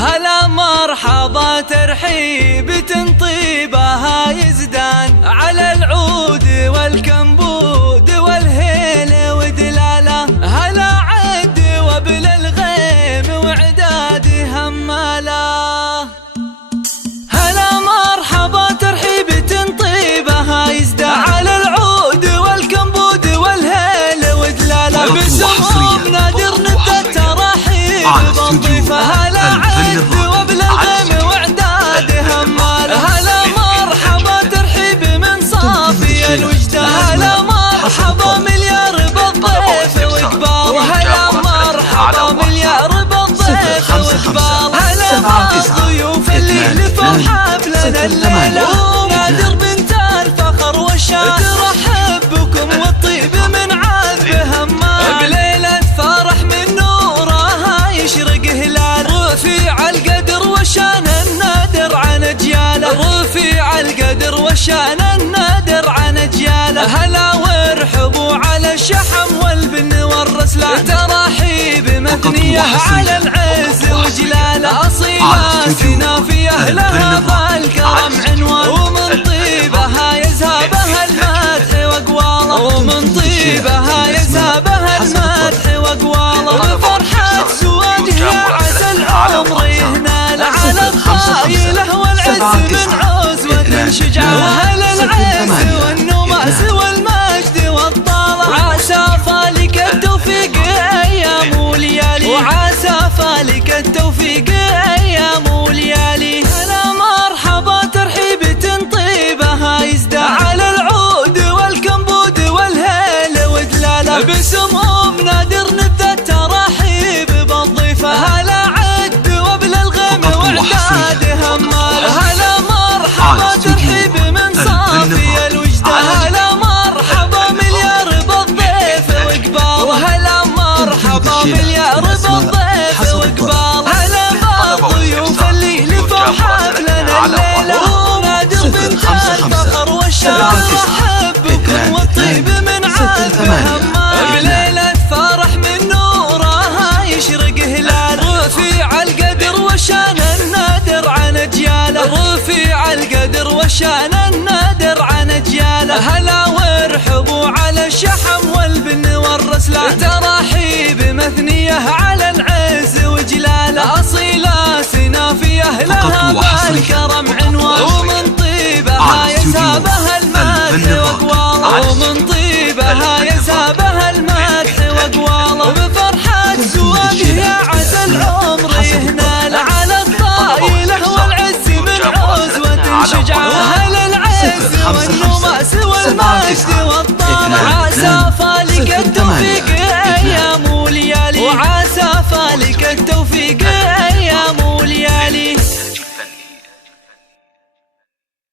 هلا مرحبا ترحيب تنطيبها يزدان على العود والكمبود والهيل ودلاله. هلا عد وبل الغيم وعداد هماله. هلا مرحبا ترحيب تنطيبها يزدان على العود والكمبود والهيل ودلاله. بسموم نادر نبدا التراحيب بنضيفه. هلا عد وبل الغيم وعداد هماله. هلا مرحبا ترحيب من صافي الوجدان. هلا مرحبا مليار بالضيف واقبال. هلا مرحبا مليار بالضيف واقبال. هلا بالضيوف اللي لفوا حفلنا الليله. نادر بنت الفخر والشان ترحب بكم والطيب من عذب همال. بليلة فرح من نورها يشرق هلال. رفيع القدر والشان النادر عن اجياله. رفيع القدر والشان النادر عن اجياله. هلا وارحبوا على الشحم والبن والرسلان. تراحيب مثنية على العز وجلاله. أصيلة سنافية لها بالكرم عنوان. ومن طيبها يذهبها المدح واقواله. ومن طيبها يذهبها المدح واقواله. بفرحة زواجها عسى العمر يهناله. على الطايله والعز من عزوة شجاعة. وهلا العز والنماس والمجد والطالة. عسى فالك التوفيق ايام وليالي. وعسى فالك التوفيق ايام وليالي. هلا مرحبا ترحيب تنطيبها يزدان على العود والكمبود والهيل ودلاله. بسموم نادر نبدا التراحيب بنضيفه. هلا عد وبل الغيم وعداد هماله. هلا مرحبا ترحيب من صافي الوجدان. هلا مرحبا مليار بالضيف واقبال. وهلا مرحبا مليار بالضيف واقبال. هلا بالضيوف اللي لفوا حفلنا الليله. نادر بنت الفخر والشان ترحب بكم والطيب من عذب همال. بليلة فرح من نورها يشرق هلال. رفيع القدر والشان النادر عن اجياله. رفيع القدر والشان النادر عن اجياله. هلا وارحبوا على الشحم والبن والرسلان. تراحيب مثنية على العز وجلاله. أصيلة سنافية لها بالكرم عنوان. ومن طيبها يسابها المدح واقواله. ومن طيبها يسابها المدح واقواله. بفرحة زواجها عسى العمر يهناله. على الطايله والعز من عزوة شجاعة. وهلا العز والنماس والمجد والطالة. عسى فالك التوفيق ايام وليالي. وعسى فالك التوفيق ايام وليالي.